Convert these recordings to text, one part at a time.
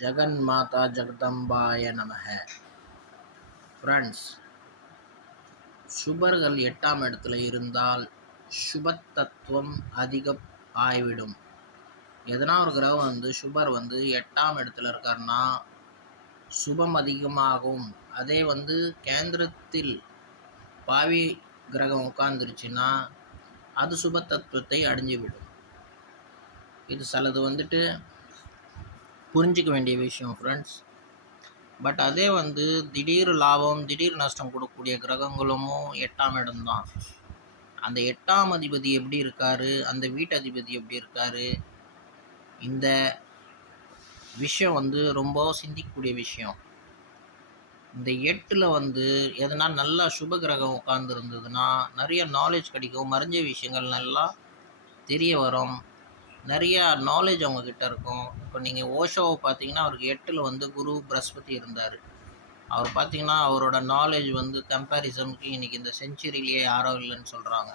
ஜெகன் மாதா ஜெகதம்பாய நமக. ஃப்ரெண்ட்ஸ், சுபர்கள் 8ஆம் இடத்துல இருந்தால் சுபத்தத்துவம் அதிகம் ஆகிவிடும். எதனா ஒரு கிரகம் சுபர் 8ஆம் இடத்துல இருக்காருன்னா சுபம் அதிகமாகும். அதே கேந்திரத்தில் பாவி கிரகம் உட்கார்ந்துருச்சுன்னா அது சுப தத்துவத்தை அடைஞ்சிவிடும். இது சிலது புரிஞ்சிக்க வேண்டிய விஷயம் ஃப்ரெண்ட்ஸ். பட் அதே திடீர் லாபம் திடீர் நஷ்டம் கொடுக்கக்கூடிய கிரகங்களும் 8ஆம் இடம்தான். அந்த 8ஆம் அதிபதி எப்படி இருக்காரு, அந்த வீட்டு அதிபதி எப்படி இருக்காரு, இந்த விஷயம் ரொம்ப சிந்திக்கக்கூடிய விஷயம். இந்த 8ல் எதனா நல்லா சுப கிரகம் உட்கார்ந்து இருந்ததுன்னா நிறைய நாலேஜ் கிடைக்கும். மறைஞ்ச விஷயங்கள் நல்லா தெரிய வரும். நிறைய நாலேஜ் அவங்கக்கிட்ட இருக்கும். இப்போ நீங்கள் ஓஷோவை பார்த்தீங்கன்னா அவருக்கு 8ல் குரு பிரஸ்பதி இருந்தார். அவர் பார்த்தீங்கன்னா அவரோட நாலேஜ் கம்பேரிசனுக்கு இன்றைக்கி இந்த செஞ்சுரியிலேயே யாரோ இல்லைன்னு சொல்கிறாங்க.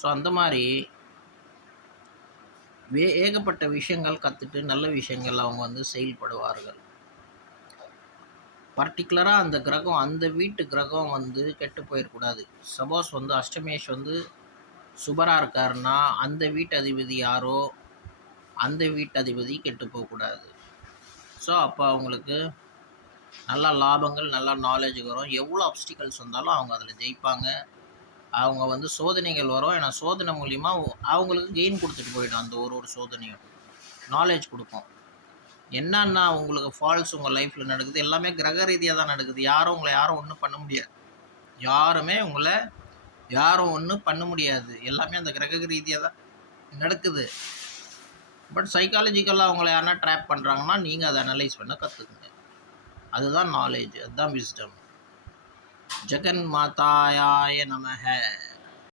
ஸோ அந்த மாதிரி ஏகப்பட்ட விஷயங்கள் கற்றுட்டு நல்ல விஷயங்கள் அவங்க செயல்படுவார்கள். பர்டிகுலராக அந்த கிரகம் அந்த வீட்டு கிரகம் கெட்டு போயிடக்கூடாது. சப்போஸ் அஷ்டமேஷ் சுபராக இருக்காருன்னா அந்த வீட்டு அதிபதி யாரோ அந்த வீட்டு அதிபதி கெட்டு போகக்கூடாது. ஸோ அப்போ அவங்களுக்கு நல்லா லாபங்கள், நல்லா நாலேஜ் வரும். எவ்வளோ அப்டிக்கல்ஸ் வந்தாலும் அவங்க அதில் ஜெயிப்பாங்க. அவங்க சோதனைகள் வரும். ஏன்னா சோதனை மூலிமா அவங்களுக்கு கெயின் கொடுத்துட்டு போயிடும். அந்த ஒரு சோதனையும் நாலேஜ் கொடுக்கும். என்னன்னா உங்களுக்கு ஃபால்ஸ் உங்கள் லைஃப்பில் நடக்குது எல்லாமே கிரக ரீதியாக தான் நடக்குது. யாரும் ஒன்றும் பண்ண முடியாது. யாரும் ஒன்றும் பண்ண முடியாது. எல்லாமே அந்த கிரக ரீதியாக தான் நடக்குது. பட் சைக்காலஜிக்கலாக அவங்கள யாருன்னா ட்ராப் பண்ணுறாங்கன்னா நீங்கள் அதை அனலைஸ் பண்ண கற்றுக்குங்க. அதுதான் நாலேஜ், அதுதான் விஸ்டம். ஜெகன் மாதாயாய நமக.